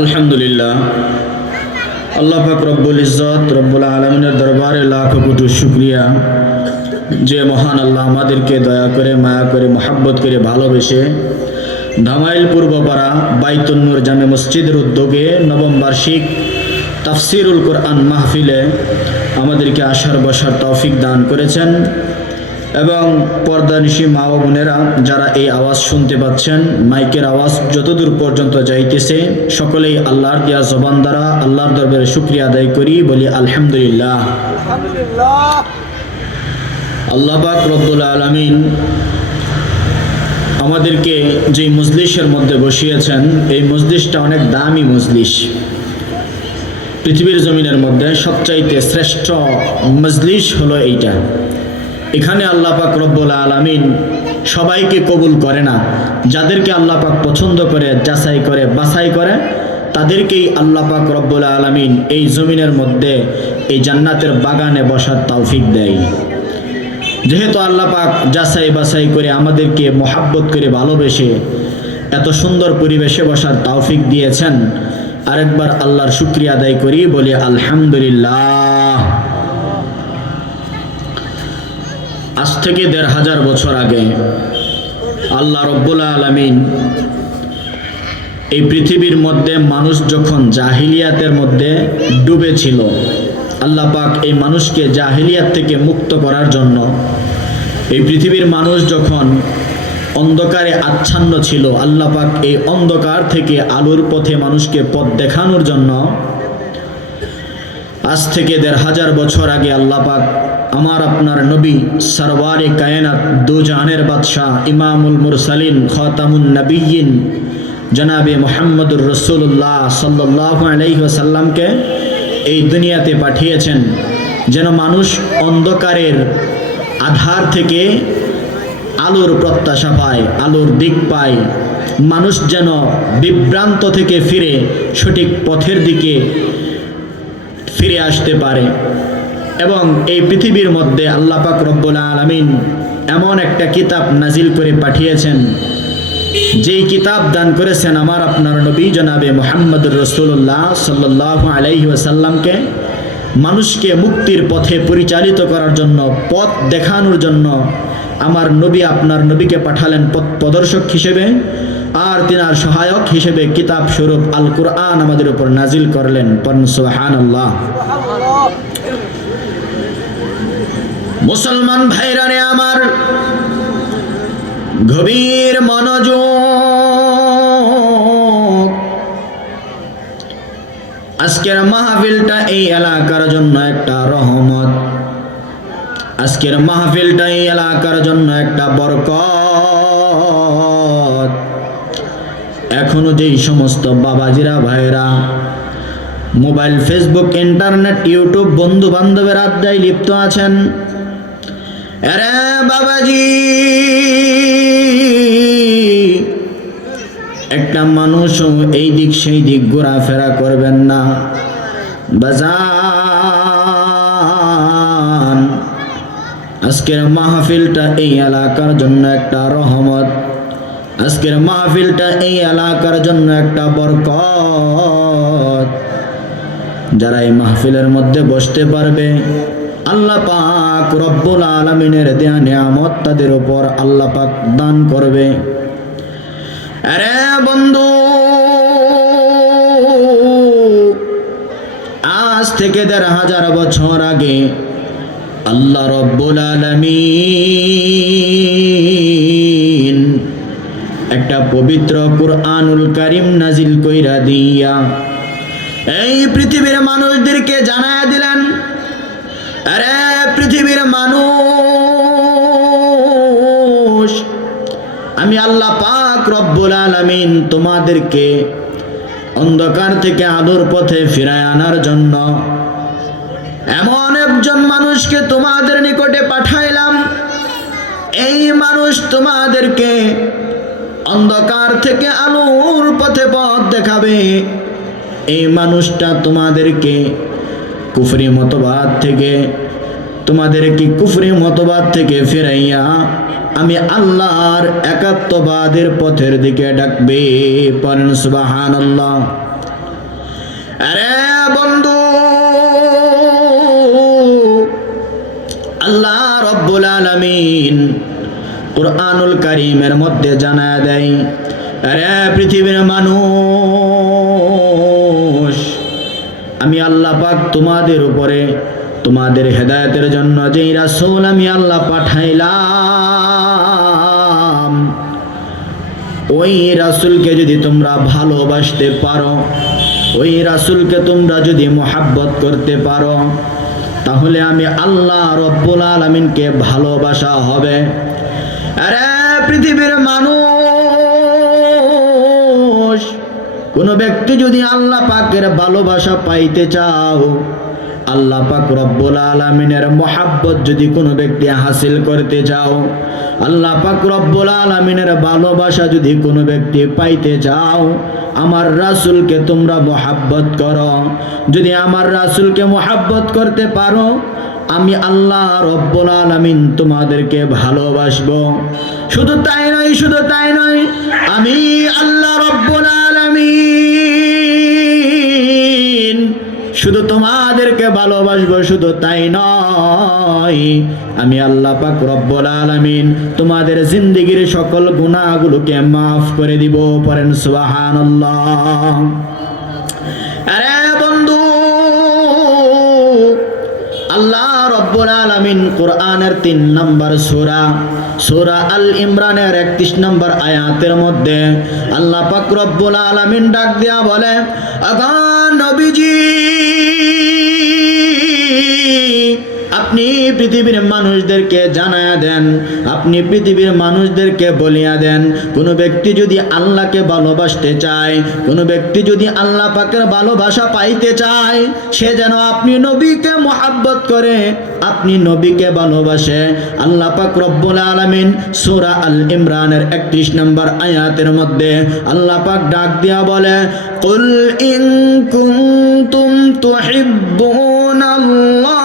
আলহামদুলিল্লাহ, আল্লাহ পাক রব্বুল ইজ্জত রব্বুল আলমিনের দরবারে লাখ কোটি শুকরিয়া যে মহান আল্লাহ আমাদেরকে দয়া করে, মায়া করে, মহাব্বত করে, ভালোবেসে ধামাইল পূর্বপাড়া বাইতুন নূর জামে মসজিদের উদ্যোগে নবম বার্ষিক তাফসিরুল কোরআন মাহফিলে আমাদেরকে আসার বসার তৌফিক দান করেছেন। এবং পর্দানিশী মা ও বোনেরা যারা এই আওয়াজ শুনতে পাচ্ছেন, মাইকের আওয়াজ যতদূর পর্যন্ত যাইতেছে, সকলেই আল্লাহর দেয়া জবান দ্বারা আল্লাহর দরবারে শুকরিয়া আদায় করি, বলি আলহামদুলিল্লাহ। আল্লাহ পাক রব্বুল আলামিন আমাদেরকে যে মজলিসের মধ্যে বসিয়েছেন, এই মজলিসটা অনেক দামি মজলিস। পৃথিবীর জমিনের মধ্যে সবচাইতে শ্রেষ্ঠ মজলিস হলো এইটা। এখানে আল্লাহ পাক রব্বুল আলামিন সবাইকে কবুল করে না। যাদেরকে আল্লাহ পাক পছন্দ করে, যাচাই করে, বাছাই করে, তাদেরকেই আল্লাহ পাক রব্বুল আলামিন এই জমিনের মধ্যে এই জান্নাতের বাগানে বসার তৌফিক দেয়। যেহেতু আল্লাহ পাক যাচাই বাছাই করে আমাদেরকে মহাব্বত করে, ভালোবেসে এত সুন্দর পরিবেশে বসার তৌফিক দিয়েছেন, আরেকবার আল্লাহর শুকরিয়া আদায় করি, বলি আলহামদুলিল্লাহ। আজ থেকে ১৫০০ বছর আগে আল্লাহ রব্বুল আলামিন এই পৃথিবীর মধ্যে মানুষ যখন জাহিলিয়াতের মধ্যে ডুবে ছিল, আল্লাহ পাক এই মানুষকে জাহিলিয়াত থেকে মুক্ত করার জন্য, এই পৃথিবীর মানুষ যখন অন্ধকারে আচ্ছন্ন ছিল, আল্লাহ পাক এই অন্ধকার থেকে আলোর পথে মানুষকে পথ দেখানোর জন্য আজ থেকে ১৫০০ বছর আগে আল্লাহ পাক আমার আপনার নবী সরওয়ারে কায়নাত, দু জাহানের বাদশাহ, ইমামুল মুরসালিন, খাতামুন নবিয়্যিন জনাবে মুহাম্মদুর রাসূলুল্লাহ সাল্লাল্লাহু আলাইহি ওয়াসাল্লামকে এই দুনিয়াতে পাঠিয়েছেন, যেন মানুষ অন্ধকারের আধার থেকে আলোর প্রত্যাশা পায়, আলোর দিক পায়। মানুষ যেন বিভ্রান্ত থেকে ফিরে সঠিক পথের দিকে ফিরে আসতে পারে। এবং এই পৃথিবীর মধ্যে আল্লাহ পাক রব্বুল আলামিন এমন একটা কিতাব নাজিল করে পাঠিয়েছেন, যেই কিতাব দান করেছেন আমার আপনার নবী জনাবে মুহাম্মদুর রাসূলুল্লাহ সাল্লাল্লাহু আলাইহি ওয়াসাল্লামকে, মানুষকে মুক্তির পথে পরিচালিত করার জন্য, পথ দেখানোর জন্য আমার নবী আপনার নবীকে পাঠালেন পথ প্রদর্শক হিসেবে, আর তিনার সহায়ক হিসেবে কিতাব স্বরূপ আল কুরআন আমাদের উপর নাজিল করলেন। পড়ুন সুবহানাল্লাহ। মুসলমান ভাইরা রে আমার, গভীর মনোযোগ। আজকের মাহফিলটা এই এলাকার জন্য একটা রহমত, আজকের মাহফিলটা এই এলাকার জন্য একটা বরকত। এখনো যেই সমস্ত বাবাজিরা ভাইরা মোবাইল, ফেসবুক, ইন্টারনেট, ইউটিউব, বন্ধু বান্ধবের আড্ডায় লিপ্ত আছেন, আরে বাবাজি, একটা মানুষ এই দিক সেই দিক ঘোরাফেরা করবেন না বাজান। আজকের মাহফিলটা এই এলাকার জন্য একটা রহমত, আজকের মাহফিলটা এই এলাকার জন্য একটা বরকত। যারা এই মাহফিলের মধ্যে বসতে পারবে, আল্লাহ পাক রব্বুল আলামিনের দেয়া নিয়ামত তাদের উপর আল্লাহ পাক দান করবে। আরে বন্ধু, আজ থেকে ১৫০০ বছর আগে আল্লাহ রব্বুল আলামিন একটা পবিত্র কুরআনুল কারীম নাজিল কইরা দিয়া এই পৃথিবীর মানুষদেরকে জানায়া দিলেন, আরে পৃথিবীর মানুষ, আমি আল্লাহ পাক রব্বুল আলামিন তোমাদেরকে অন্ধকার থেকে আলোর পথে ফিরায় আনার জন্য এমন একজন মানুষকে তোমাদের নিকটে পাঠাইলাম। এই মানুষ তোমাদেরকে অন্ধকার থেকে আলোর পথে পথ দেখাবে। এই মানুষটা তোমাদেরকে কুফরি মতবাদ থেকে, তোমাদেরকে কুফরি মতবাদ থেকে ফিরাইয়া আমি আল্লাহর একাত্মবাদের পথের দিকে ডাকবে। পড়েন সুবহানাল্লাহ। আরে বন্ধু, আল্লাহ রব্বুল আলামিন কুরআনুল কারীমের মধ্যে জানায় দেয়, আরে পৃথিবীর মানুষ, আমি আল্লাহ পাক তোমাদের উপরে তোমাদের হেদায়েতের জন্য যেই রাসূল আমি আল্লাহ পাঠাইলাম, ওই রাসূলকে যদি তোমরা ভালোবাসতে পারো, ওই রাসূলকে তোমরা যদি মুহাব্বত করতে পারো, তাহলে আমি আল্লাহ রব্বুল আলামিনকে ভালোবাসা হবে। আরে পৃথিবীর মানুষ, কোন ব্যক্তি যদি আল্লাহ পাকের ভালোবাসা পাইতে চাও, আল্লাহ পাক রব্বুল আলামিনের মুহাব্বত যদি কোনো ব্যক্তি হাসিল করতে চাও, আল্লাহ পাক রব্বুল আলামিনের ভালোবাসা যদি কোনো ব্যক্তি পাইতে চাও, আমার রাসূলকে তোমরা মুহাব্বত করো। যদি আমার রাসূলকে মুহাব্বত করতে পারো, আমি আল্লাহ রব্বুল আলামিন তোমাদেরকে ভালোবাসবো। শুধু তাই নয়, শুধু তাই নয়, আমি আল্লাহ রব্বুল আলামিন শুধু তোমাদেরকে ভালোবাসবো, শুধু তাই নয়, আমি আল্লাহ পাক রব্বুল আলামিন তোমাদের জিন্দেগীর সকল গুনাহগুলোকে মাফ করে দিব। পড়েন সুবহানাল্লাহ। আরে বন্ধু, আল্লাহ রব্বুল আলামিন কোরআনের 3 নম্বর সূরা আল ইমরানের 31 নম্বর আয়াতের মধ্যে আল্লাহ পাক রব্বুল আলামিন ডাক দিয়া বলে, আগা নবীজি, আপনি পৃথিবীর মানুষদেরকে জানায়া দেন, আপনি পৃথিবীর মানুষদেরকে বলিয়া দেন, কোন ব্যক্তি যদি আল্লাহকে ভালোবাসতে চায়, কোন ব্যক্তি যদি আল্লাহ পাকের ভালোবাসা পাইতে চায়, সে যেন আপনি নবীকে মুহাব্বত করে, আপনি নবীকে ভালোবাসে। আল্লাহ পাক রব্বুল আলামিন সূরা আল ইমরানের 31 নম্বর আয়াতের মধ্যে আল্লাহ পাক ডাক দিয়া বলে, কুল ইন কুনতুম তুহিব্বুনাল্লাহ,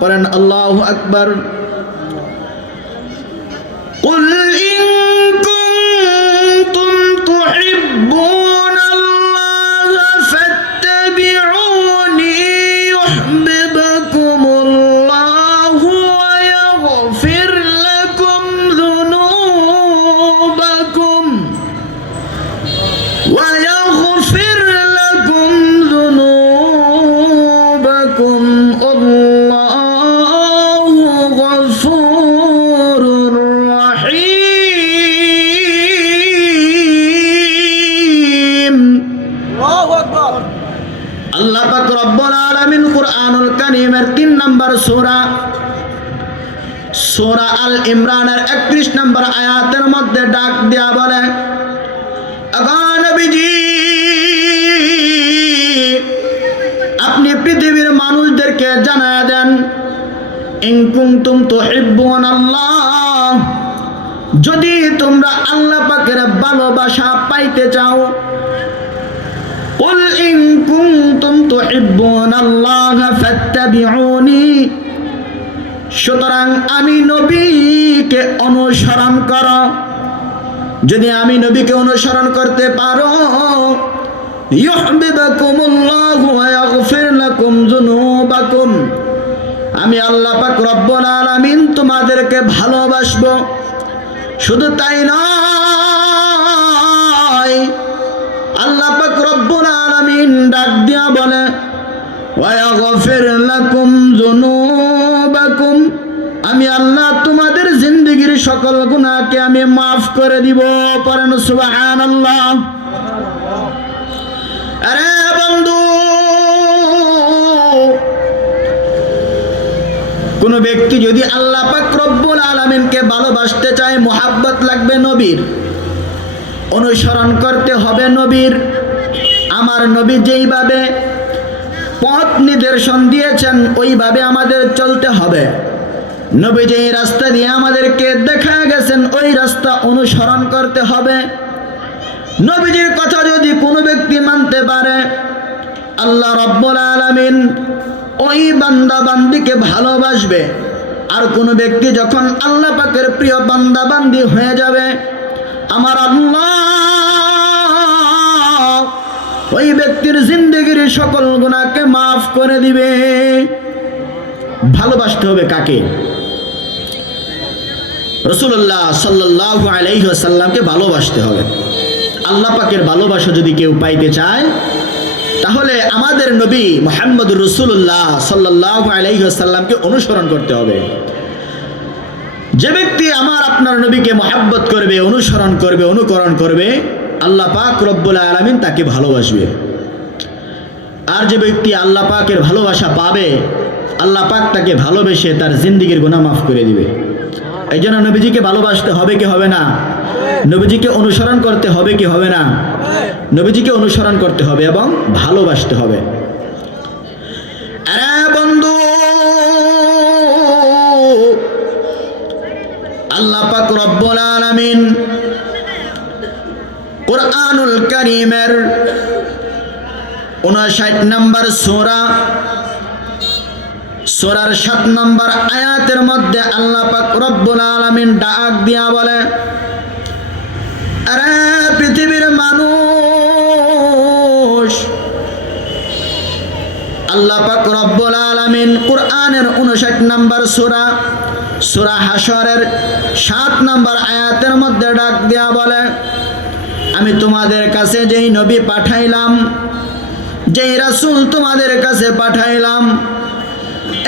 পড়েন আল্লাহু আকবার। কুল ইন কুনতুম তুহিব্বুনাল্লাহ ফাত্তাবিউনি ইউহিব্বুকুমুল্লাহু ওয়া ইয়াগফির লাকুম যুনুবাকুম ওয়া ইয়াগফির লাকুম যুনুবাকুম আল্লাহু গফুরুর রহিম। আল্লাহু আকবার। আল্লাহ পাক রব্বুল আলামিন কুরআনুল কারীমের 3 নম্বর সূরা আল ইমরানের 31 নম্বর আয়াতের মধ্যে ডাক দেয়া বলে, আগা নবীজি, আপনি পৃথিবীর মানুষদেরকে জানায়া দেন, ইন কুনতুম তুহিব্বুনাল্লাহ, যদি তোমরা আল্লাহ পাকের ভালোবাসা পাইতে চাও, কুল ইন কুনতুম তুহিব্বুনাল্লাহ ফাত্তাবিউনি, সুতরাং আমি নবীকে অনুসরণ করো। যদি আমি নবীকে অনুসরণ করতে পারো, ইউহিব্বুকুমুল্লাহু ওয়া ইয়াগফির লাকুম যুনুবাকুম, আমি আল্লাহ পাক রব্বুল আলামিন তোমাদেরকে ভালোবাসবো। শুধু তাই নয়, আল্লাহ পাক রব্বুল আলামিন ডাক দিয়া বলে, ওয়া ইয়াগফির লাকুম যুনুবাকুম, আমি আল্লাহ তোমাদের জিন্দেগীর সকল গুনাহকে আমি মাফ করে দিব। পড়েন সুবহানাল্লাহ। আরে বন্ধু, কোন ব্যক্তি যদি আল্লাহ পাক রব্বুল আলামিনকে ভালোবাসতে চায়, মুহাব্বত লাগবে নবীর, অনুসরণ করতে হবে নবীর। আমার নবী যেইভাবে পথ নির্দেশন দিয়েছেন, ওইভাবে আমাদের চলতে হবে। নবী যেই রাস্তা দিয়ে আমাদেরকে দেখা গেছেন, ওই রাস্তা অনুসরণ করতে হবে। নবীজির কথা যদি কোনো ব্যক্তি মানতে পারে, আল্লাহ রাব্বুল আলামিন ওই বান্দা বান্দিকে ভালোবাসবে। আর কোনো ব্যক্তি যখন আল্লাহ পাকের প্রিয় বান্দা বান্দি হয়ে যাবে, আমার আল্লাহ ব্যক্তির জিন্দেগির সকল গুনাহকে মাফ করে দিবে। ভালোবাসতে হবে কাকে? রাসূলুল্লাহ সাল্লাল্লাহু আলাইহি ওয়াসাল্লামকে ভালোবাসতে হবে। আল্লাহ পাকের ভালোবাসা যদি কেউ পাইতে চায় তাহলে আমাদের নবী মুহাম্মদুর রাসূলুল্লাহ সাল্লাল্লাহু আলাইহি ওয়াসাল্লামকে অনুসরণ করতে হবে। যে ব্যক্তি আমার আপনার নবীকে মহব্বত করবে, অনুসরণ করবে, অনুকরণ করবে, আল্লাহ পাক রব্বুল আলামিন তাকে ভালোবাসবে। আর যে ব্যক্তি আল্লাহ পাকের ভালোবাসা পাবে, আল্লাহ পাক তাকে ভালোবেসে তার জিন্দেগির গুনাহ মাফ করে দিবে। এই জন্য নবীজিকে ভালোবাসতে হবে কি হবে না? নবীজিকে অনুসরণ করতে হবে কি হবে না? নবীজিকে অনুসরণ করতে হবে এবং ভালোবাসতে হবে। আরে বন্ধু, আল্লাহ পাক রব্বুল আলামিন কুরআনুল কারীমের 59 নম্বর সূরার 7 নম্বর আয়াতের মধ্যে আল্লাহ পাক রব্বুল আলামিন ডাক দিয়া বলে, আরে পৃথিবীর মানুষ, আল্লাহ পাক রব্বুল আলামিন কুরআনের 59 নম্বর সূরা হাশরের 7 নম্বর আয়াতের মধ্যে ডাক দিয়া বলে, আমি তোমাদের কাছে যেই নবী পাঠাইলাম, যেই রাসূল তোমাদের কাছে পাঠাইলাম,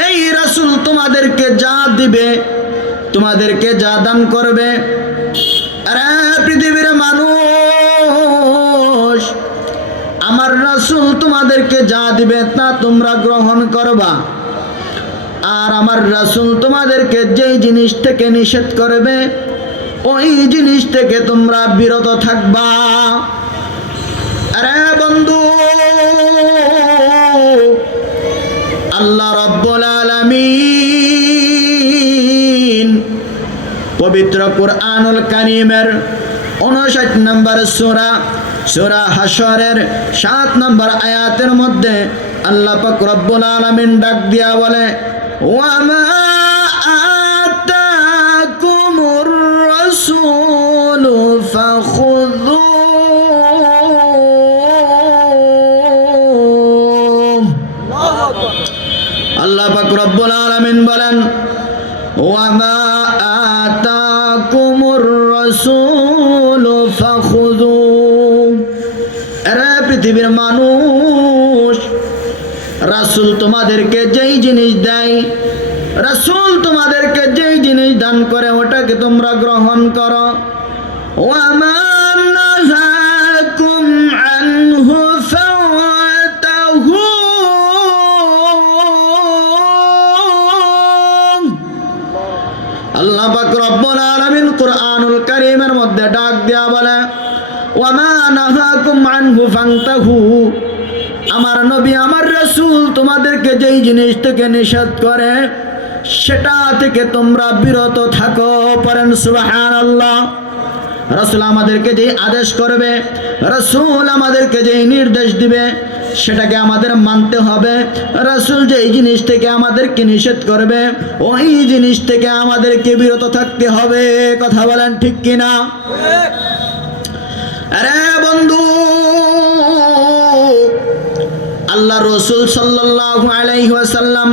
এই রাসূল তোমাদেরকে যা দিবে, তোমাদেরকে যা দান করবে, আরে পৃথিবীর মানুষ, আমার রাসূল তোমাদেরকে যা দিবে তা তোমরা গ্রহণ করবা। আর আমার রাসূল তোমাদেরকে যেই জিনিস থেকে নিষেধ করবে, ওই জিনিস থেকে তোমরা বিরত থাকবা। আরে বন্ধু, আল্লাহ রাব্বুল আলামিন পবিত্র কুরআনুল কারীমের 59 নম্বর সূরা হাশরের 7 নম্বর আয়াতের মধ্যে আল্লাহ পাক রব্বুল আলামিন ডাক দিয়া বলে, ওয়ামা আতাকুমুর রাসূলু ফাখুযু, আল্লাহ পাক রব্বুল আলামিন বলেন, ওয়ামা আতাকুমুর রাসূলু ফাখুযু। আরে পৃথিবীর মানুষ, রাসূল তোমাদেরকে যেই জিনিস দেয়, রাসূল তোমাদেরকে যেই জিনিস দান করে, ওটাকে তোমরা গ্রহণ করো। ওয়ামা নাহাকুম আনহু ফাওয়াতাহু, আল্লাহ পাক রব্বুল আলামিন কুরআনুল কারীমের মধ্যে ডাক দেয়া বলে, ওয়ামা নাহাকুম আনহু ফান্তাহু, আমার নবী আমার রাসূল তোমাদেরকে যেই জিনিস থেকে নিষেধ করে সেটা থেকে তোমরা বিরত থাকো। পড়েন সুবহানাল্লাহ। রাসূল আমাদেরকে যেই আদেশ করবে, রাসূল আমাদেরকে যেই নির্দেশ দিবে, সেটাকে আমাদের মানতে হবে। রাসূল যেই জিনিস থেকে আমাদেরকে নিষেধ করবে, ওই জিনিস থেকে আমাদেরকে বিরত থাকতে হবে। কথা বলেন ঠিক কিনা? আরে বন্ধু, আল্লাহ রাসূল সাল্লাল্লাহু আলাইহি ওয়াসাল্লাম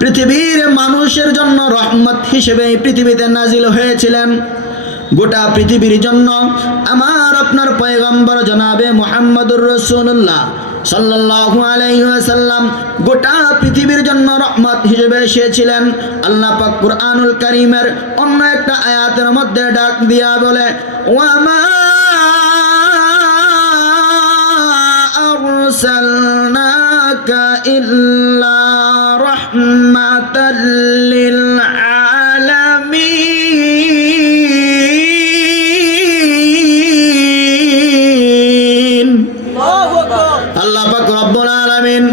পৃথিবীর মানুষের জন্য রহমত হিসেবে এই পৃথিবীতে নাজিল হয়েছিলেন। গোটা পৃথিবীর জন্য আমার আপনার পয়গম্বর জনাবে মুহাম্মদুর রাসূলুল্লাহ সাল্লাল্লাহু আলাইহি ওয়াসাল্লাম গোটা পৃথিবীর জন্য রহমত হিসেবে এসেছিলেন। আল্লাহ পাক কুরআনুল কারীমের অন্য একটা আয়াতের মধ্যে ডাক দিয়া বলে, ওয়ামা আরসালনাকা ইল্লা রাহমাতাল লিল আলামিন। আল্লাহ পাক রব্বুল আলামিন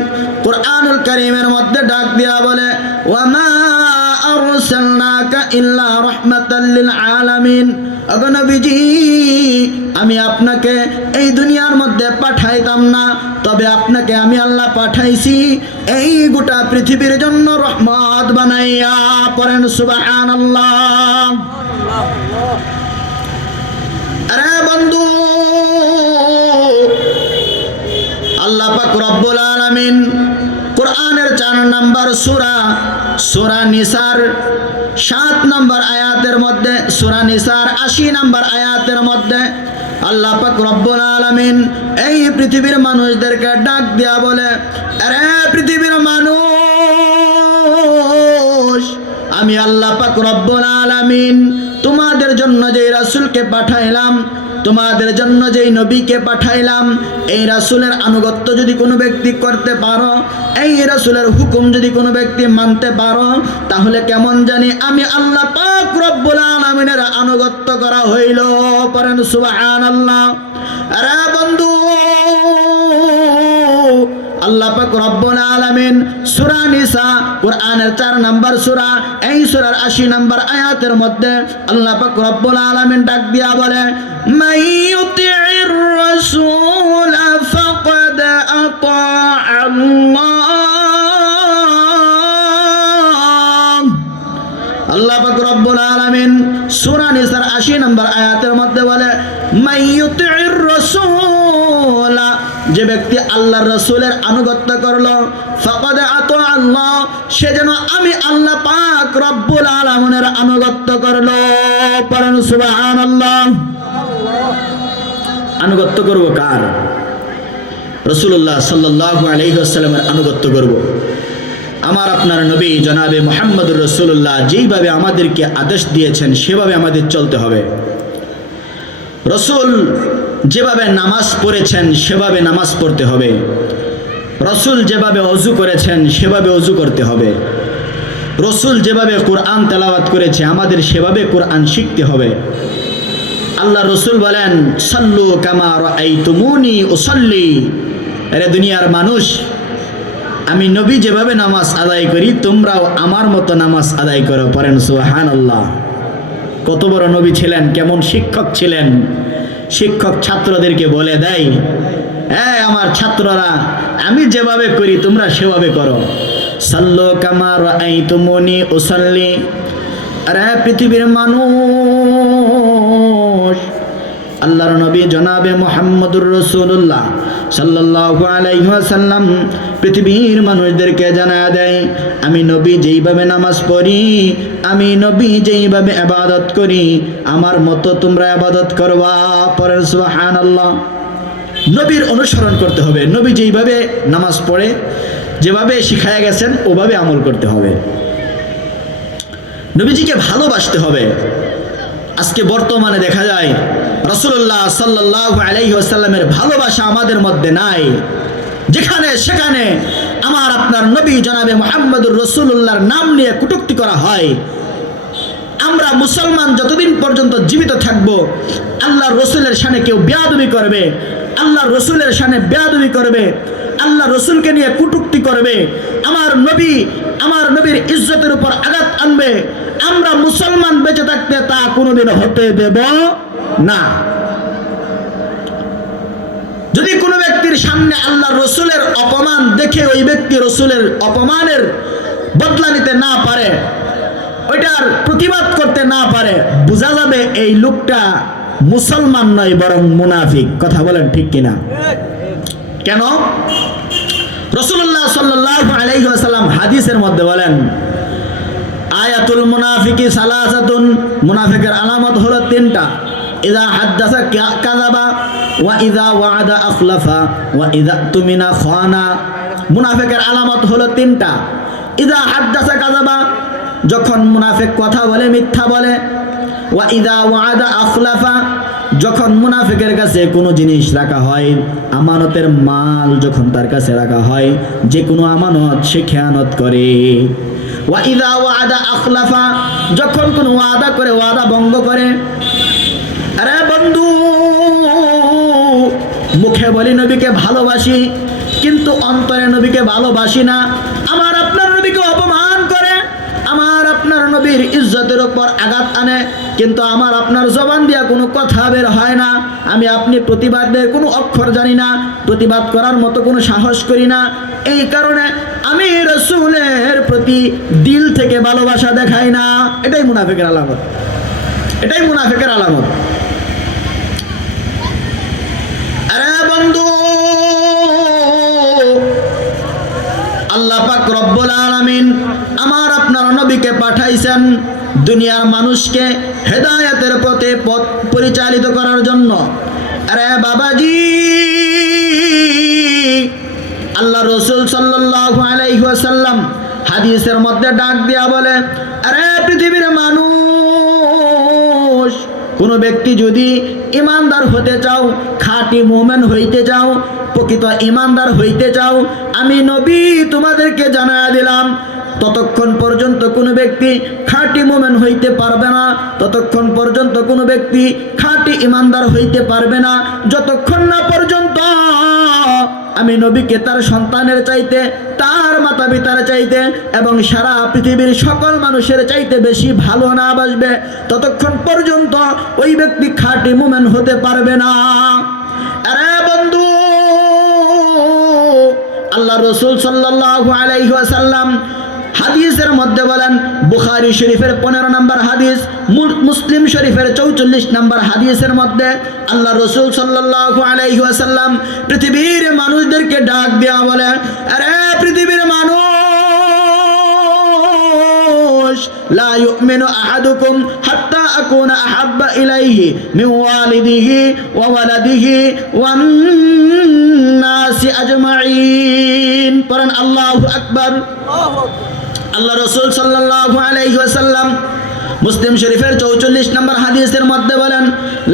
কুরআনুল কারীমের মধ্যে ডাক দিয়া বলে, ওয়ামা আরসালনাকা ইল্লা রাহমাতাল লিল আলামিন। ওগো নবীজি, আমি আপনাকে এই দুনিয়ার মধ্যে পাঠাইতাম না, তবে আপনাকে আমি আল্লাহ পাঠাইছি এই গোটা পৃথিবীর জন্য রহমত বানাইয়া। পড়েন সুবহানাল্লাহ। আরে বন্ধু, সূরা নিসার 7 নম্বর আয়াতের মধ্যে, সূরা নিসার 80 নম্বর আয়াতের মধ্যে আল্লাহ পাক রব্বুল আলামিন এই পৃথিবীর মানুষদেরকে ডাক দিয়া বলে, আরে পৃথিবীর মানুষ, আমি আল্লাহ পাক রব্বুল আলামিন তোমাদের জন্য যে রাসূলকে পাঠাইলাম, তোমাদের জন্য যেই নবীকে পাঠাইলাম, এই রাসূলের আনুগত্য যদি কোনো ব্যক্তি করতে পারো, এই রাসূলের হুকুম যদি কোনো ব্যক্তি মানতে পারো, তাহলে কেমন জানি আমি আল্লাহ পাক রব্বুল আলামিনের আনুগত্য করা হইল। পড়েন সুবহানাল্লাহ। আরে বন্ধু, আল্লাহ পাক রব্বুল আলামিন সূরা নিসা কোরআনের 4 নম্বর সূরা, এই সূরার 80 নম্বর আয়াতের মধ্যে আল্লাহ পাক রব্বুল আলামিন ডাক দিয়া বলে, মাইয়ুতির রাসূল ফাকাদ আতা আল্লাহ। আল্লাহ পাক রব্বুল আলামিন সূরা নিসার 80 নম্বর আয়াতের মধ্যে বলে, মাইয়ুতির রাসূল, যে ব্যক্তি আল্লাহর রাসূলের আনুগত্য করলো, ফাকাদ আতা আল্লাহ, সে যেন আমি আল্লাহ পাক রব্বুল আলামিনের আনুগত্য করলো। পড়েন সুবহানাল্লাহ। আনুগত্য করব কার? রাসূলুল্লাহ সাল্লাল্লাহু আলাইহি ওয়াসাল্লামের আনুগত্য করব। আমার আপনার নবী জনাবে মুহাম্মদুর রাসূলুল্লাহ যেইভাবে আমাদেরকে আদেশ দিয়েছেন সেভাবে আমাদের চলতে হবে। রাসূল যেভাবে নামাজ পড়েছেন সেভাবে নামাজ পড়তে হবে। রাসূল যেভাবে ওযু করেছেন সেভাবে ওযু করতে হবে। রাসূল যেভাবে কোরআন তেলাওয়াত করেছে আমাদের সেভাবে কোরআন শিখতে হবে। আল্লাহ রাসূল বলেন, সাল্লু কামা রাআইতুমুনি উসাল্লি। আরে দুনিয়ার মানুষ, আমি নবী যেভাবে নামাজ আদায় করি তোমরাও আমার মতো নামাজ আদায় করো। পড়েন সুবহানাল্লাহ। কত বড় নবী ছিলেন, কেমন শিক্ষক ছিলেন। শিক্ষক ছাত্রদেরকে বলে দেয়, হ্যাঁ আমার ছাত্ররা, আমি যেভাবে করি তোমরা সেভাবে করো। সাল্লু কামা রাআইতুমুনি উসাল্লি। আরে পৃথিবীর মানুষ, আল্লাহর নবী জনাবে মুহাম্মদুর রাসূলুল্লাহ সাল্লাল্লাহু আলাইহি ওয়াসাল্লাম পৃথিবীর মানুষদেরকে জানায়া দেয়, আমি নবী যেইভাবে নামাজ পড়ি, আমি নবী যেইভাবে ইবাদত করি, আমার মতো তোমরা ইবাদত করবা। পড়েন সুবহানাল্লাহ। নবীর অনুসরণ করতে হবে। নবী যেইভাবে নামাজ পড়ে, যেভাবে শিখায়া গেছেন ওভাবে আমল করতে হবে। নবীজিকে ভালোবাসতে হবে। আজকে বর্তমানে দেখা যায় রাসূলুল্লাহ সাল্লাল্লাহু আলাইহি ওয়াসাল্লামের ভালোবাসা আমাদের মধ্যে নাই। যেখানে সেখানে আমার আপনার নবী জনাবে মুহাম্মদুর রাসূলুল্লাহর নাম নিয়ে কটূক্তি করা হয়। আমরা মুসলমান যতদিন পর্যন্ত জীবিত থাকব, আল্লাহর রাসূলের শানে কেউ বেয়াদবি করবে, আল্লাহর রাসূলের শানে বেয়াদবি করবে, আল্লাহ রাসূলকে নিয়ে কটূক্তি করবে, আমার নবীর ইজ্জতের উপর আঘাত আনবে, আমরা মুসলমান বেঁচে থাকতে তা কোনোদিন হতে দেব না। যদি কোনো ব্যক্তির সামনে আল্লাহ রসুলের অপমান দেখে ওই ব্যক্তি রসুলের অপমানের বদলা নিতে না পারে, ওইটার প্রতিবাদ করতে না পারে, বোঝা যাবে এই লোকটা মুসলমান নয় বরং মুনাফিক। কথা বলেন ঠিক কিনা? কেন? রাসূলুল্লাহ সাল্লাল্লাহু আলাইহি ওয়াসাল্লাম হাদিসের মধ্যে বলেন, আয়াতুল মুনাফিকি সালাসাতুন, মুনাফিকের আলামত হলো 3টা। ইযা হাদাসা কাযাবা ওয়া ইযা ওয়া'আদা আখলাফা ওয়া ইযা তুমিনা খানা। মুনাফিকের আলামত হলো 3টা। ইযা হাদাসা কাযাবা, যখন মুনাফিক কথা বলে মিথ্যা বলে। ওয়া ইযা ওয়া'আদা আখলাফা, যখন মুনাফিকের কাছে কোনো জিনিস রাখা হয়, আমানতের মাল যখন তার কাছে রাখা হয়, যে কোনো আমানত সে খেয়ানত করে। ওয়া ইযা ওয়া'আদা আখলাফা, যখন কোনো ওয়াদা করে ওয়াদা ভঙ্গ করে। আরে বন্ধু, মুখে বলি নবীকে ভালোবাসি, কিন্তু অন্তরে নবীকে ভালোবাসি না। আমার আপনার নবীকে অপমান করে, আমার আপনার নবীর ইজ্জতের উপর আঘাত আনে, কিন্তু আমার আপনার জবান দিয়া কোনো কথা বের হয় না। আমি আপনি প্রতিবাদের কোনো অক্ষর জানি না, প্রতিবাদ করার মতো কোনো সাহস করি না। এই কারণে আমি রাসূলের প্রতি দিল থেকে ভালোবাসা দেখাই না। এটাই মুনাফিকের আলামত, এটাই মুনাফিকের আলামত। আরে বন্ধু, আল্লাহ পাক রব্বুল আলামিন আমার আপনার পাঠাইছেন দুনিয়ার মানুষকে হেদায়েতের পথে পথ পরিচালিত করার জন্য। আরে বাবাজি, আল্লাহ রাসূল সাল্লাল্লাহু আলাইহি ওয়াসাল্লাম হাদিসের মধ্যে ডাক দিয়া বলে, আরে পৃথিবীর মানুষ, কোন ব্যক্তি যদি ইমানদার হতে চাও, খাঁটি মুমিন হইতে চাও, প্রকৃত ইমানদার হইতে চাও, আমি নবী তোমাদেরকে জানায়া দিলাম, ততক্ষণ পর্যন্ত কোনো ব্যক্তি খাঁটি মুমিন হইতে পারবে না, ততক্ষণ পর্যন্ত কোনো ব্যক্তি খাঁটি ইমানদার হইতে পারবে না, যতক্ষণ না পর্যন্ত আমি নবীকে তার সন্তানের চাইতে, তার মাতা পিতার চাইতে এবং সারা পৃথিবীর সকল মানুষের চাইতে বেশি ভালো না বাসবে, ততক্ষণ পর্যন্ত ওই ব্যক্তি খাঁটি মুমিন হতে পারবে না। আরে বন্ধু, আল্লাহ রাসূল সাল্লাল্লাহু আলাইহি ওয়াসাল্লাম হাদিসের মধ্যে বলেন, বুখারী শরীফের 15 নম্বর হাদিস, মুসলিম শরীফের 44 নম্বর হাদিসের মধ্যে আল্লাহ রাসূল সাল্লাল্লাহু আলাইহি ওয়াসাল্লাম পৃথিবীর মানুষদেরকে ডাক দেয়া বলে, আরে পৃথিবীর মানুষ, লা ইউমিনু আহাদুকুম হাত্তা আকুনা আহাব্বা ইলাইহি মিন ওয়ালিদিহি ওয়া ওয়ালাদিহি ওয়ান নাসি আজমাইন। পড়েন আল্লাহু আকবার। আল্লাহ রাসূল সাল্লাল্লাহু আলাইহি ওয়াসাল্লাম মুসলিম শরীফের 44 নম্বর হাদিসের মধ্যে বলেন,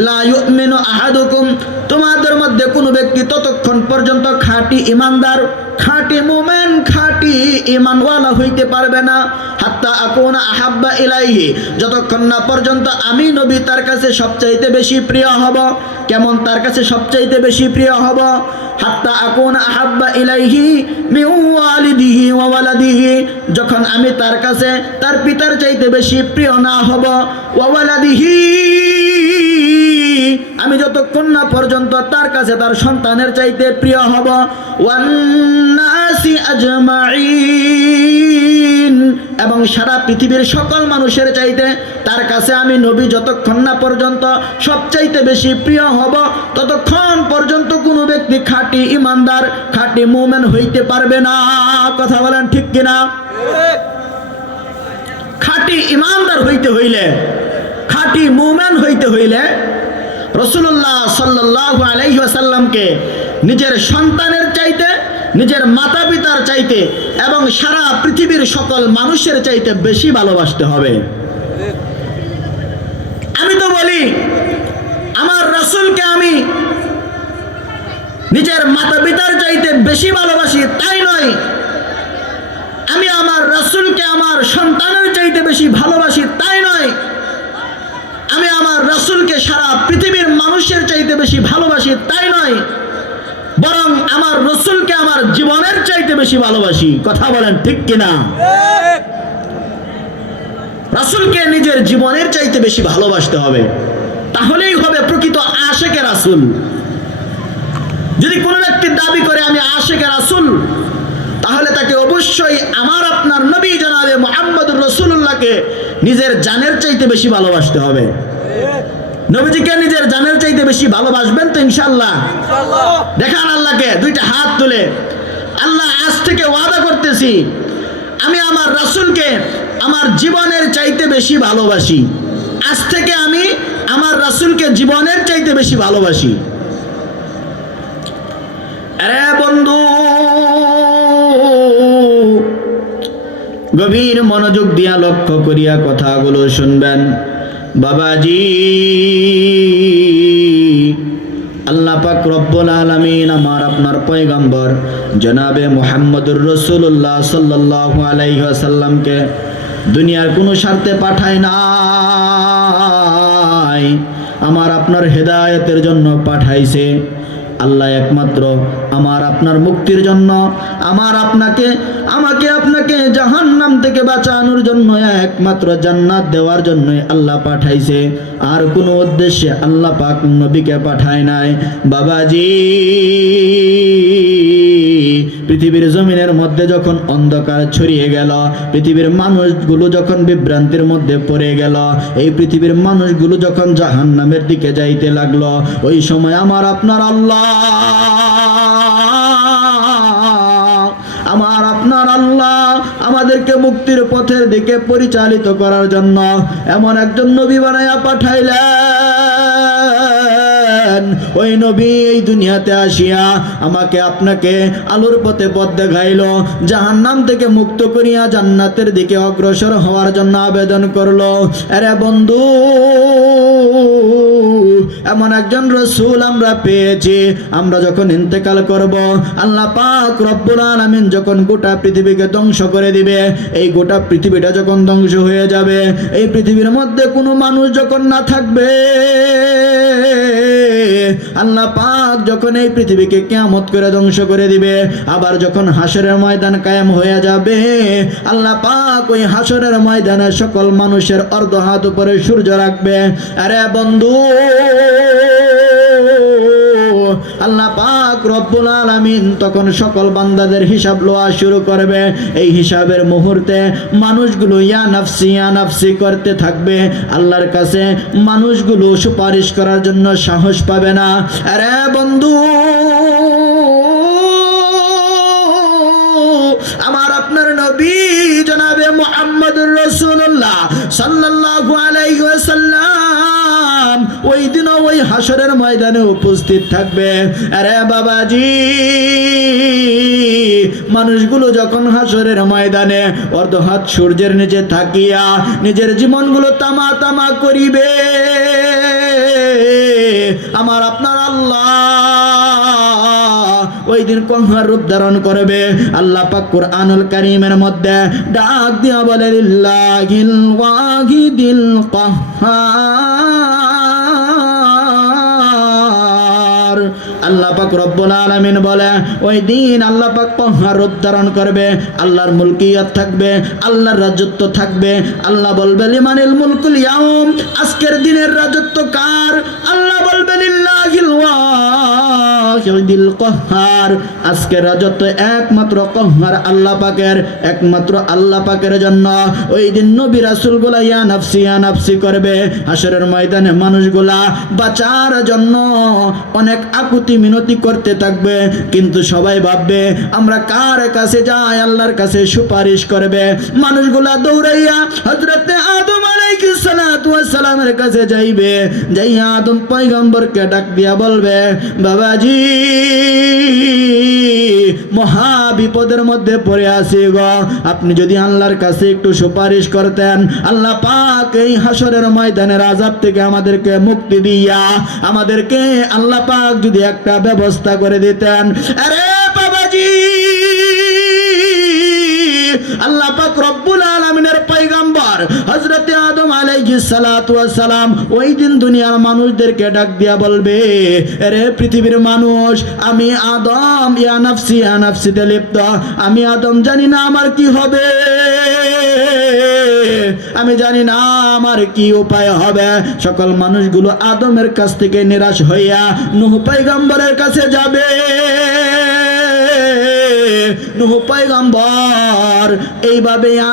লা ইউমিনু আহাদুকুম, তোমাদের মধ্যে কোনো ব্যক্তি ততক্ষণ পর্যন্ত খাঁটি ইমানদার, খাঁটি মুমিন, খাঁটি ইমানওয়ালা হইতে পারবে না, হাত্তা আকুনা আহাব্বা ইলাইহি, যতক্ষণ না পর্যন্ত আমি নবী তার কাছে সবচাইতে বেশি প্রিয় হব। কেমন তার কাছে সবচাইতে বেশি প্রিয় হব? হাত্তা আকুনা আহাব্বা ইলাইহি মিন ওয়ালিদিহি ওয়া ওয়ালাদিহি, যখন আমি তার কাছে তার পিতার চাইতে বেশি প্রিয় না হব, ওয়া ওয়ালাদিহি, আমি যতক্ষণ না পর্যন্ত তার কাছে তার সন্তানের চাইতে প্রিয় হব, ওয়ান নাসি আজমাইন, এবং সারা পৃথিবীর সকল মানুষের চাইতে তার কাছে আমি নবী যতক্ষণ না পর্যন্ত সবচাইতে বেশি প্রিয় হব, ততক্ষণ পর্যন্ত কোনো ব্যক্তি খাঁটি ইমানদার, খাঁটি মুমিন হইতে পারবে না। কথা বলেন ঠিক কিনা? খাঁটি ইমানদার হইতে হইলে, খাঁটি মুমিন হইতে হইলে রাসূলুল্লাহ সাল্লাল্লাহু আলাইহি ওয়াসাল্লামকে নিজের সন্তানের চাইতে, নিজের মাতা পিতার চাইতে এবং সারা পৃথিবীর সকল মানুষের চাইতে বেশি ভালোবাসতে হবে। আমি তো বলি, আমার রাসূলকে আমি নিজের মাতা পিতার চাইতে বেশি ভালোবাসি, তাই নয়, আমি আমার রাসূলকে আমার সন্তানের চাইতে বেশি ভালোবাসি, তাই নয়, আমি আমার রাসূলকে সারা পৃথিবীর মানুষের চাইতে বেশি ভালোবাসি, তাই নয়, বরং আমার রাসূলকে আমার জীবনের চাইতে বেশি ভালোবাসি। কথা বলেন ঠিক কিনা? রাসূলকে নিজের জীবনের চাইতে বেশি ভালোবাসতে হবে, তাহলেই হবে প্রকৃত আশিকে রাসূল। যদি কোনো ব্যক্তি দাবি করে আমি আশিকে রাসূল, তাহলে তাকে অবশ্যই আমার আপনার নবী জনাবে মুহাম্মদুর রাসূলুল্লাহকে নিজের জানের চাইতে বেশি ভালোবাসতে হবে। নবীজিকে নিজের জানের চাইতে বেশি ভালোবাসবেন তো ইনশাআল্লাহ? দেখান আল্লাহকে দুইটা হাত তুলে। আল্লাহ, আজ থেকে ওয়াদা করতেছি আমি আমার রাসূলকে আমার জীবনের চাইতে বেশি ভালোবাসি। আজ থেকে আমি আমার রাসূলকে জীবনের চাইতে বেশি ভালোবাসি। আরে বন্ধু, গভীর মনোযোগ দিয়া লক্ষ্য করিয়া কথাগুলো শুনবেন। বাবাজি, আল্লাহ পাক রব্বুল আলামিন আমার আপনার পয়গম্বর জনাবে মুহাম্মদুর রাসূলুল্লাহ সাল্লাল্লাহু আলাইহি ওয়াসাল্লামকে দুনিয়ার কোনো স্বার্থে পাঠায় নাই, আমার আপনার হেদায়েতের জন্য পাঠাইছে। আল্লাহ একমাত্র আমার আপনার মুক্তির জন্য, আমাকে আপনাকে জাহান্নাম থেকে বাঁচানোর জন্য, একমাত্র জান্নাত দেওয়ার জন্য আল্লাহ পাঠাইছে। আর কোনো উদ্দেশ্যে আল্লাহ পাক নবীকে পাঠায় নাই। বাবাজি, পৃথিবীর জমিনের মধ্যে যখন অন্ধকার ছড়িয়ে গেল, পৃথিবীর মানুষগুলো যখন বিভ্রান্তির মধ্যে পড়ে গেল, এই পৃথিবীর মানুষগুলো যখন জাহান্নামের দিকে যাইতে লাগলো, ওই সময় আমার আপনার আল্লাহ, আমার আপনার আপনার আল্লাহ আমাদেরকে মুক্তির পথের দিকে পরিচালিত করার জন্য এমন একজন নবী বানায়া পাঠাইলেন। ওই নবী এই দুনিয়াতে আসিয়া আমাকে আপনাকে আলোর পথে পথ দেখাইল, জাহান্নাম থেকে মুক্ত করিয়া জান্নাতের দিকে অগ্রসর হওয়ার জন্য আবেদন করলো। আরে বন্ধু, এমন একজন রাসূল আমরা পেয়েছি। আমরা যখন ইন্তেকাল করব, আল্লাহ পাক রব্বুল আলামিন যখন গোটা পৃথিবীকে ধ্বংস করে দিবে, এই গোটা পৃথিবীটা যখন ধ্বংস হয়ে যাবে, এই পৃথিবীর মধ্যে কোনো মানুষ যখন না থাকবে, আল্লাহ পাক যখন এই পৃথিবীকে কিয়ামত করে ধ্বংস করে দিবে, আবার যখন হাসরের ময়দান কায়েম হয়ে যাবে, আল্লাহ পাক ওই হাসরের ময়দানে সকল মানুষের অর্ধ হাত উপরে সূর্য রাখবে। আরে বন্ধু, আল্লাহ পাক রব্বুল আলামিন তখন সকল বান্দাদের হিসাব লওয়া শুরু করবে। এই হিসাবের মুহূর্তে মানুষগুলো ইয়া নাফসি করতে থাকবে। আল্লাহর কাছে মানুষগুলো সুপারিশ করার জন্য সাহস পাবে না। আরে বন্ধু, আমার আপনার নবী জনাবে মুহাম্মদুর রাসূলুল্লাহ সাল্লাল্লাহু আলাইহি ওয়াসাল্লাম ওই দিন ওই হাসরের ময়দানে উপস্থিত থাকবে। আরে বাবাজি, মানুষগুলো যখন হাসরের ময়দানে অর্ধহাত সূর্যের নিচে থাকিয়া নিজের জীবনগুলো তামা করিবে, আমার আপনার আল্লাহ ওই দিন কহার রূপ ধারণ করবে। আল্লাহ পাক কুরআনুল কারীমের মধ্যে ডাক দিয়া বলে, লিল্লাহিল ওয়াহিদিল কাহ্হার। আল্লাহ পাক রব্বুল আলামিন বলে, ওই দিন আল্লাহ পাক কহার রূপ ধারণ করবে। আল্লাহর মুলকিয়াত থাকবে, আল্লাহর রাজত্ব থাকবে। আল্লাহ বলবে, লিমানিল মুলকুল ইয়াউম, আজকের দিনের রাজত্ব কার? আল্লাহ বলবে, লিল্লাহিল ওয়াহিদিল কাহ্হার, আজকের রাজত্ব একমাত্র কহ্হার আল্লাহ পাকের, একমাত্র আল্লাহ পাকের জন্য। ওই দিন নবী রাসূলগুলা ইয়া নাফসি করবে। হাসরের ময়দানে মানুষগুলা বাঁচার জন্য অনেক আকুতি মিনতি করতে থাকবে, কিন্তু সবাই ভাববে আমরা কার কাছে যাই? আল্লাহর কাছে সুপারিশ করবে। মানুষগুলা দৌড়াইয়া হযরতে আদম আলাইহিস সালাতু ওয়াস সালামের কাছে যাইবে। যাইয়া আদম পয়গম্বরকে ডাক দিয়া বলবে, বাবাজি, মহা বিপদের মধ্যে পড়ে আছি গো, আপনি যদি আল্লাহর কাছে একটু সুপারিশ করতেন, আল্লাহ পাক এই হাসরের ময়দানের আযাব থেকে আমাদেরকে মুক্তি দিয়া আমাদেরকে আল্লাহ পাক যদি একটা ব্যবস্থা করে দিতেন। আরে বাবাজি, আল্লাহ পাক রব্বুল আলামিনের পয়গম্বর হযরতে আদম আলাইহিস সালাতু ওয়াস সালাম ওই দিন দুনিয়ার মানুষদেরকে ডাক দিয়া বলবে, আরে পৃথিবীর মানুষ, আমি আদম ইয়া নাফসিতে লিপ্ত। আমি আদম জানি না আমার কি হবে, আমি জানি না আমার কি উপায় হবে। সকল মানুষগুলো আদমের কাছ থেকে নিরাশ হইয়া নূহ পয়গম্বরের কাছে যাবে। নূহ পয়গম্বর এইভাবে ইয়া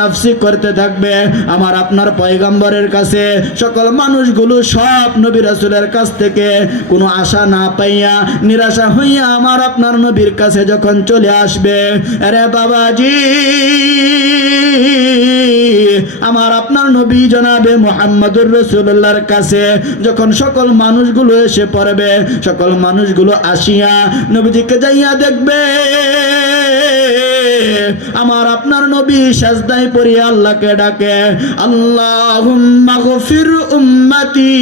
নাফসি করতে থাকবে। আমার আপনার পয়গম্বরের কাছে সকল মানুষগুলো সব নবী রাসূলের কাছ থেকে কোনো আশা না পাইয়া নিরাশা হইয়া আমার আপনার নবীর কাছে যখন চলে আসবে, আরে বাবাজি, আমার আপনার নবী জনাবে মুহাম্মদুর রাসূলুল্লাহর কাছে যখন সকল মানুষগুলো এসে পড়বে, সকল মানুষগুলো আসিয়া নবীজিকে যাইয়া দেখবে, আমার আপনার নবী সাজদায় পড়িয়া আল্লাহকে ডাকে, আল্লাহুম্মা গফির উম্মতি,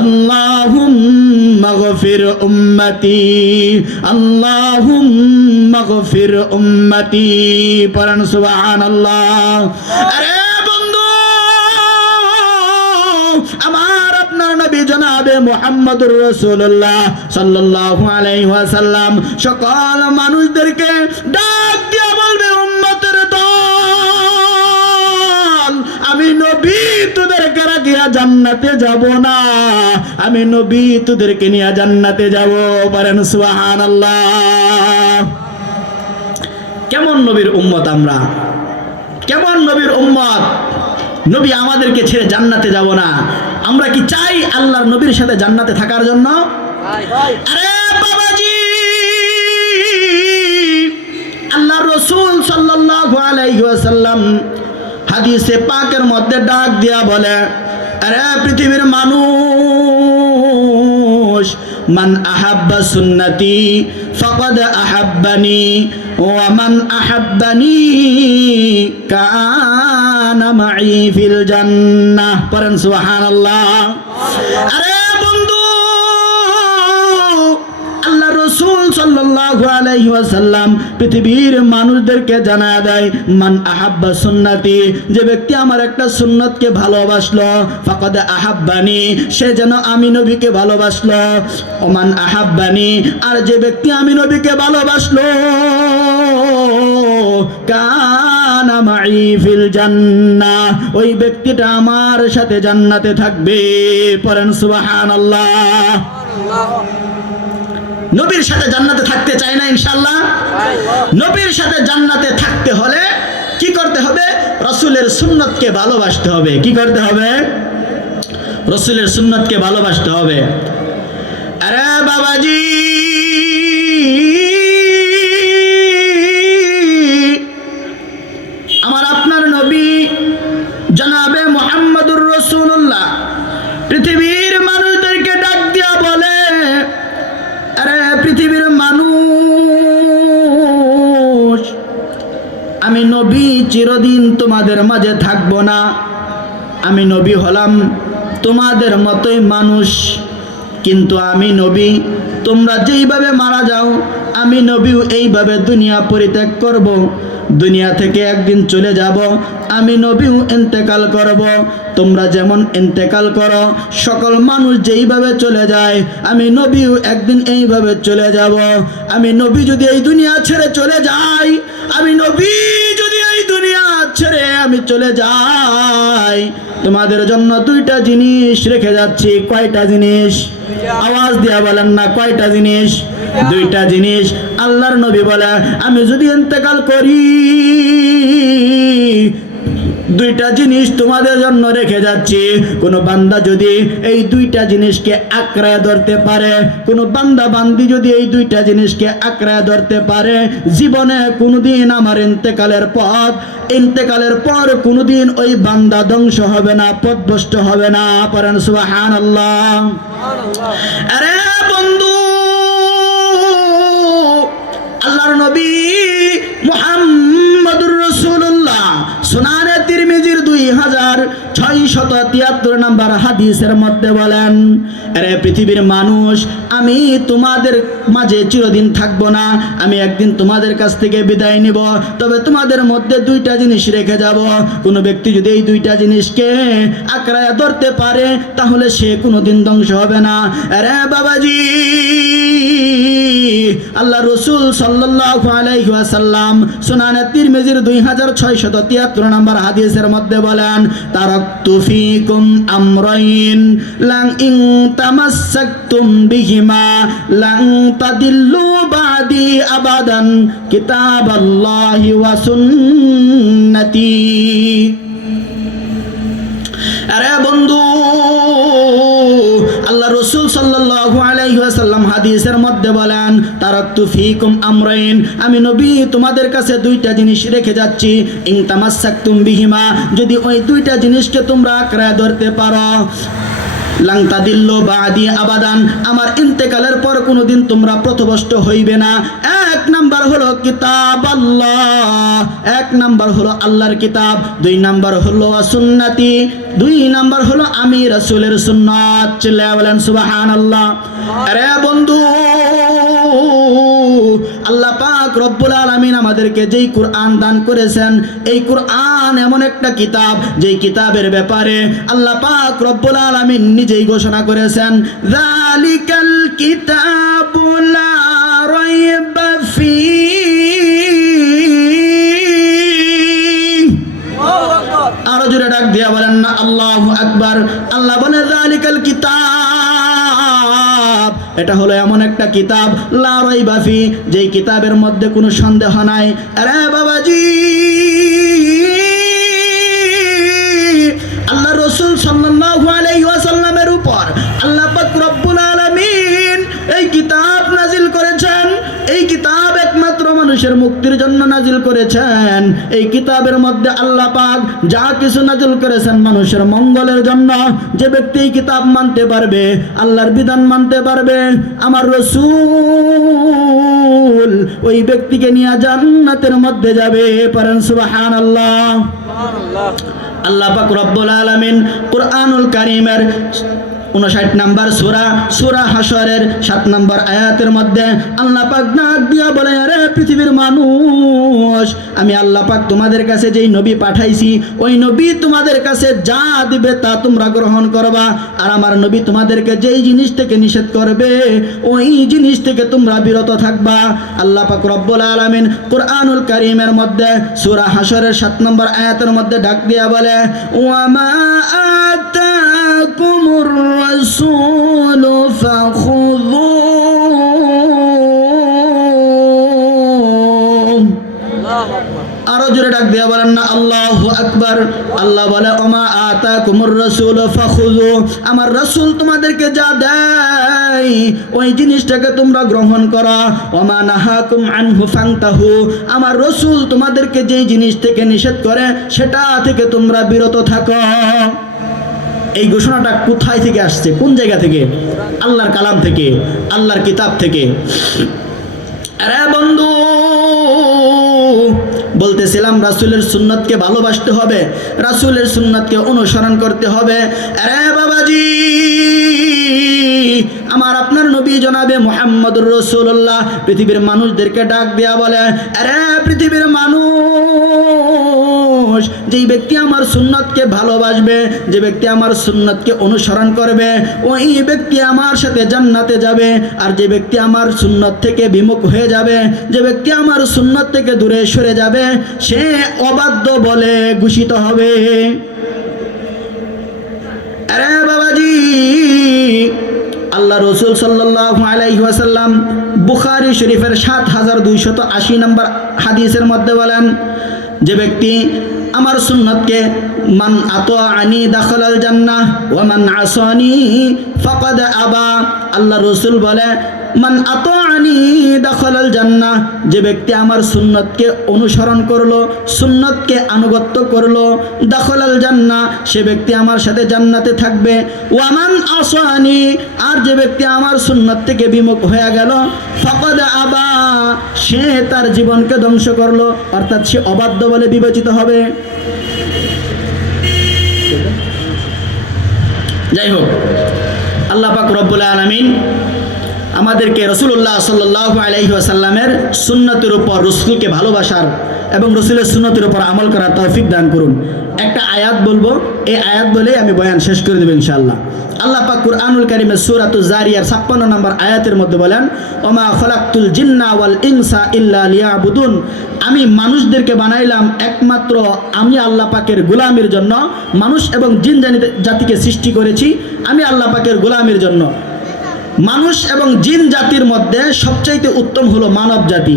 আল্লাহুম্মা গফির উম্মতি, আল্লাহুম্মা গফির উম্মতি। পড়েন সুবহানাল্লাহ। আরে বন্ধু, আমার আপনার নবী জনাবে মুহাম্মদুর রাসূলুল্লাহ সাল্লাল্লাহু আলাইহি ওয়াসাল্লাম সকল মানুষদেরকে ডাক দিয়া বলবে, উম্মতের দল, আমি নবী তোদেরকে রাখিয়া জান্নাতে যাব না, আমি নবী তোদেরকে নিয়ে জান্নাতে যাব। বলেন সুবহানাল্লাহ। কেমন নবীর উম্মত আমরা, কেমন নবীর উম্মত? নবী আমাদেরকে ছেড়ে জান্নাতে যাব না। আমরা কি চাই আল্লাহর নবীর সাথে জান্নাতে থাকার জন্য? আরে বাবাজি, রাসূল সাল্লাল্লাহু আলাইহি ওয়াসাল্লাম হাদিসে পাকের মধ্যে ডাক দিয়া বলে, আরে পৃথিবীর মানুষ, মান আহাব্বা সুন্নতি ফাকাদ আহাব্বানি ওয়া মান আহাব্বানি কানা মাই ফিল জান্নাহ। পড়েন সুবহানাল্লাহ। আরে বন্ধু, আল্লাহ রাসূল সাল্লাল্লাহু আলাইহি ওয়াসাল্লাম পৃথিবীর মানুষদেরকে জানায় দেয়, মান আহাব্বা সুন্নতি, যে ব্যক্তি আমার একটা সুন্নতকে ভালোবাসলো, ফাকাদ আহাব্বানি, সে যেন আমি নবীকে ভালোবাসলো। ওমান আহাব্বানি, আর যে ব্যক্তি আমি নবীকে ভালোবাসলো, কানা মাই ফিল জান্নাহ, ওই ব্যক্তিটা আমার সাথে জান্নাতে থাকবে। পড়েন সুবহানাল্লাহ। নবীর সাথে জান্নাতে থাকতে চাই না ইনশাআল্লাহ? নবীর সাথে জান্নাতে থাকতে হলে কি করতে হবে? রাসূলের সুন্নতকে ভালোবাসতে হবে। কি করতে হবে? রাসূলের সুন্নতকে ভালোবাসতে হবে। আরে বাবাজি, আমার আপনার নবী জনাবে মুহাম্মদুর রাসূলুল্লাহ পৃথিবীর মানুষদেরকে ডাক দিয়া বলে, আরে পৃথিবীর মানুষ, আমি নবী চিরদিন তোমাদের মাঝে থাকবো না। আমি নবী হলাম তোমাদের মতোই মানুষ, কিন্তু আমি নবী, তোমরা যেইভাবে মারা যাও আমি নবীও এইভাবে দুনিয়া পরিত্যাগ করব। দুনিয়া থেকে একদিন চলে যাব, আমি নবীও ইন্তেকাল করব। তোমরা যেমন ইন্তেকাল করো, সকল মানুষ যেইভাবে চলে যায়, আমি নবীও একদিন এইভাবে চলে যাব। আমি নবী যদি এই দুনিয়া ছেড়ে চলে যাই, আমি নবী যদি এই দুনিয়া ছেড়ে আমি চলে যাই, তোমাদের জন্য দুইটা জিনিস রেখে যাচ্ছি। কয়টা জিনিস? আওয়াজ দিয়া বলেন না, কয়টা জিনিস? দুইটা জিনিস। আল্লাহর নবী বলে, আমি যদি ইন্তেকাল করি, দুইটা জিনিস তোমাদের জন্য রেখে যাচ্ছি। কোন বান্দা যদি এই দুইটা জিনিসকে আঁকড়ায় ধরতে পারে, কোন বান্দা বান্দি যদি এই দুইটা জিনিসকে আঁকড়ায় ধরতে পারে, জীবনে কোনোদিন আমার ইন্তেকালের পর কোনোদিন ওই বান্দা ধ্বংস হবে না, পথভ্রষ্ট হবে না। পড়েন সুবহানাল্লাহ। আরে বন্ধু, আল্লাহর নবী মুহাম্মদুর রাসূলুল্লাহ সুনানে তিরমিজির 2673 নম্বর হাদিসের মধ্যে বলেন, আরে পৃথিবীর মানুষ, আমি তোমাদের মাঝে চিরদিন থাকবো না। আমি একদিন তোমাদের কাছ থেকে বিদায় নিব, তবে তোমাদের মধ্যে দুইটা জিনিস রেখে যাব। কোনো ব্যক্তি যদি এই দুইটা জিনিসকে আঁকড়ায় ধরতে পারে, তাহলে সে কোনোদিন ধ্বংস হবে না। আরে বাবাজি, আল্লাহ রাসূল সাল্লাল্লাহু আলাইহি ওয়াসাল্লাম সুনানে তিরমিজির 2673 নম্বর হাদিসের মধ্যে বলেন, তারাকতু ফীকুম আমরাইন লাং ইন তামাসসাকতুম বিহিমা লাং তাদিল্লু বাদি আবাদান, কিতাবাল্লাহি ওয়া সুন্নতি। আরে বন্ধু, আল্লাহ রাসূল সাল্লাল্লাহু আলাইহি ওয়াসাল্লাম হাদিসের মধ্যে বলেন, তারাকতু ফীকুম আমরাইন, আমি নবী তোমাদের কাছে দুইটা জিনিস রেখে যাচ্ছি। ইন তামাসসাকতুম বিহিমা, যদি ওই দুইটা জিনিসকে তোমরা আঁকড়ে ধরতে পারো, লাং তাদিল্লু বাদি আবাদান, আমার ইন্তেকালের পর কোনোদিন তোমরা পথভ্রষ্ট হইবে না। এক নাম্বার হলো কিতাব আল্লাহ, এক নাম্বার হলো আল্লাহর কিতাব, দুই নাম্বার হলো সুন্নতি, দুই নাম্বার হলো আমি রাসূলের সুন্নাত। চিল্লায়া বলেন সুবহানাল্লাহ। আরে বন্ধু, আল্লাহ পাক রব্বুল আলামিন আমাদেরকে যেই কুরআন দান করেছেন, এই কুরআন এমন একটা কিতাব, যেই কিতাবের ব্যাপারে আল্লাহ পাক রব্বুল আলামিন নিজেই ঘোষণা করেছেন, যালিকাল কিতাবু লা রাইবা ফীহি। আরো জোরে ডাক দিয়া বলেন না আল্লাহু আকবার। আল্লাহ বলে, যালিকাল কিতাব, এটা হলো এমন একটা কিতাব, লা রাইবা ফি, যেই কিতাবের মধ্যে কোনো সন্দেহ নাই। আরে বাবাজি, আল্লাহ রাসূল সাল্লাল্লাহু আলাইহি ওয়াসাল্লামের উপর আল্লাহ পাক রব্বুল আলামিন এই কিতাব নাজিল করেছেন। এই কিতাব একমাত্র মানুষ মানুষের মুক্তির জন্য নাজিল করেছেন। এই কিতাবের মধ্যে আল্লাহ পাক যা কিছু নাজিল করেছেন মানুষের মঙ্গলের জন্য। যে ব্যক্তি এই কিতাব মানতে পারবে, আল্লাহর বিধান মানতে পারবে, আমার রাসূল ওই ব্যক্তিকে নিয়ে জান্নাতের মধ্যে যাবে। পড়েন সুবহানাল্লাহ। আল্লাহ পাক রব্বুল আলামিন কুরআনুল কারীমের 59 নম্বর সূরা হাশরের 7 নম্বর আয়াতের মধ্যে আল্লাহ পাক ডাক দিয়া বলে, আরে পৃথিবীর মানুষ, আমি আল্লাহ পাক তোমাদের কাছে যেই নবী পাঠাইছি ওই নবী তোমাদের কাছে যা দিবে তা তোমরা গ্রহণ করবা, আর আমার নবী তোমাদেরকে যেই জিনিস থেকে নিষেধ করবে ওই জিনিস থেকে তোমরা বিরত থাকবা। আল্লাহ পাক রব্বুল আলামিন কুরআনুল কারীমের মধ্যে সূরা হাশরের 7 নম্বর আয়াতের মধ্যে ডাক দিয়া বলে, ওয়ামা আতাকুমুর الرسول فخذوه। আরো জোরে ডাক দিয়া বলেন না আল্লাহু আকবার। আল্লাহ বলে, ওমা আতাকুমুর রাসূল ফাখুযু, আমার রাসূল তোমাদেরকে যা দেয় ওই জিনিসটাকে তোমরা গ্রহণ করো। ওমা নাহাকুম আনহু ফান্তাহু, আমার রাসূল তোমাদেরকে যেই জিনিস থেকে নিষেধ করে সেটা থেকে তোমরা বিরত থাকো। এই ঘোষণাটা কোথায় থেকে আসছে? কোন জায়গা থেকে? আল্লাহর কালাম থেকে, আল্লাহর কিতাব থেকে। আরে বন্ধু, বলতেছিলাম রাসূলের সুন্নাতকে ভালোবাসতে হবে, রাসূলের সুন্নাতকে অনুসরণ করতে হবে। আরে বাবাজি, আমার আপনার নবী জনাবে মুহাম্মদুর রাসূলুল্লাহ পৃথিবীর মানুষদেরকে ডাক দেয়া বলে, আরে পৃথিবীর মানুষ, যেই ব্যক্তি আমার সুন্নাতকে ভালোবাসবে, যে ব্যক্তি আমার সুন্নাতকে অনুসরণ করবে ওই ব্যক্তি আমার সাথে জান্নাতে যাবে। আর যে ব্যক্তি আমার সুন্নাত থেকে বিমুখ হয়ে যাবে, যে ব্যক্তি আমার সুন্নাত থেকে দূরে সরে যাবে, সে অবাধ্য বলে ঘোষিত হবে। আরে বাবাজি, আল্লাহ রাসূল সাল্লাল্লাহু আলাইহি ওয়াসাল্লাম বুখারী শরীফের 7280 নম্বর হাদিসের মধ্যে বলেন, যে ব্যক্তি আমার সুন্নাতকে, মান আতাআনি দাখালাল জান্নাহ ওয়া মান আসানি ফাকাদ আবা। আল্লাহ রাসূল বলে, মান আতাআনি দাখালাল জান্নাহ, যে ব্যক্তি আমার সুন্নাতকে অনুসরণ করলো, সুন্নাতকে আনুগত্য করলো, দাখালাল জান্নাহ, সে ব্যক্তি আমার সাথে জান্নাতে থাকবে। ওয়া মান আসানি, আর যে ব্যক্তি আমার সুন্নাত থেকে বিমুখ হয়ে গেল, ফাকাদ আবা, সে তার জীবনকে ধ্বংস করলো, অর্থাৎ সে অবাধ্য বলে বিবেচিত হবে। যাই হোক, আল্লাহ পাক রব্বুল আলামিন আমাদেরকে রাসূলুল্লাহ সাল্লাল্লাহু আলাইহি ওয়াসাল্লামের সুন্নতের উপর, রাসূলকে ভালোবাসার এবং রাসূলের সুন্নতের উপর আমল করার তৌফিক দান করুন। একটা আয়াত বলবো, এই আয়াত বলেই আমি বয়ান শেষ করে দেব ইনশাআল্লাহ। আল্লাহ পাক কুরআনুল কারীমের সূরাতুজ জারিয়ার 56 নম্বর আয়াতের মধ্যে বলেন, ওমা খালাকতুল জিন্না ওয়াল ইনসা ইল্লা লিয়াবুদুন, আমি মানুষদেরকে বানাইলাম একমাত্র আমি আল্লাহ পাকের গোলামির জন্য। মানুষ এবং জিন জাতিকে সৃষ্টি করেছি আমি আল্লাহ পাকের গোলামির জন্য। মানুষ এবং জিন জাতির মধ্যে সবচাইতে উত্তম হলো মানব জাতি।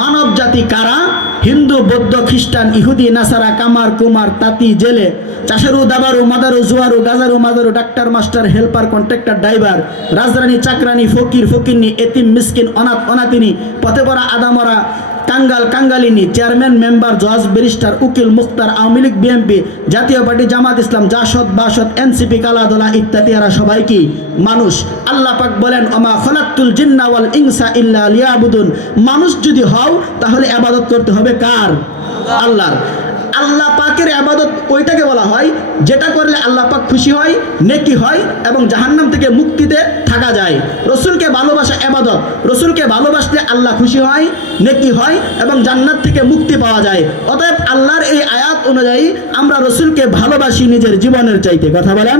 মানব জাতি কারা? হিন্দু, বৌদ্ধ, খ্রিস্টান, ইহুদি, নাসারা, কামার, কুমার, তাঁতি, জেলে, চাষারু, দাবারু, মাদারু, জুয়ারু, গাজারু, মাদারু, doctor, master, helper, contractor, driver, রাজরানী, চাকরানি, ফকির, ফকিরনি, এতিম, মিসকিন, অনাথ, অনাথিনী, পথে পড়া, আদামরা, কাঙ্গাল, কাঙ্গালিনী, চেয়ারম্যান, মেম্বার, জজ, ব্যারিস্টার, উকিল, মুখতার, আওয়ামী লীগ, বিএনপি, জাতীয় পার্টি, জামাত ইসলাম, জাসদ, বাসদ, এনসিপি, কালাদোলা ইত্যাদি, এরা সবাই কি? মানুষ। আল্লাহ পাক বলেন, ওমা খালাকতুল জিন্না ওয়াল ইনসা ইল্লা লিয়াবুদুন, মানুষ যদি হও তাহলে ইবাদত করতে হবে কার? আল্লাহর। আল্লাহ পাকের ইবাদত ওইটাকে বলা হয় যেটা করলে আল্লাহ পাক খুশি হয়, নেকি হয় এবং জাহান্নাম থেকে মুক্তিতে থাকা যায়। রাসূলকে ভালোবাসা ইবাদত, রাসূলকে ভালোবাসলে আল্লাহ খুশি হয়, নেকি হয় এবং জান্নাত থেকে মুক্তি পাওয়া যায়। অতএব আল্লাহর এই আয়াত অনুযায়ী আমরা রাসূলকে ভালোবাসি নিজের জীবনের চাইতে। কথা বলেন।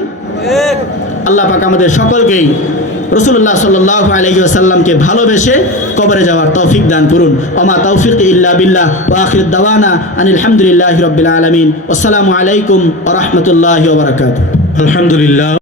আল্লাহ পাক আমাদের সকলকেই রাসূলুল্লাহ সাল্লাল্লাহু আলাইহি ওয়াসাল্লামকে ভালোবেসে কবরে যাওয়ার তৌফিক দান করুন। ওমা তাওফিক ইল্লা বিল্লাহ ওয়া আখিরুদ দাওয়ানা আনিল হামদুলিল্লাহি রাব্বিল আলামিন। আসসালামু আলাইকুম ওয়া রাহমাতুল্লাহি ওয়া বারাকাতুহু। আলহামদুলিল্লাহ।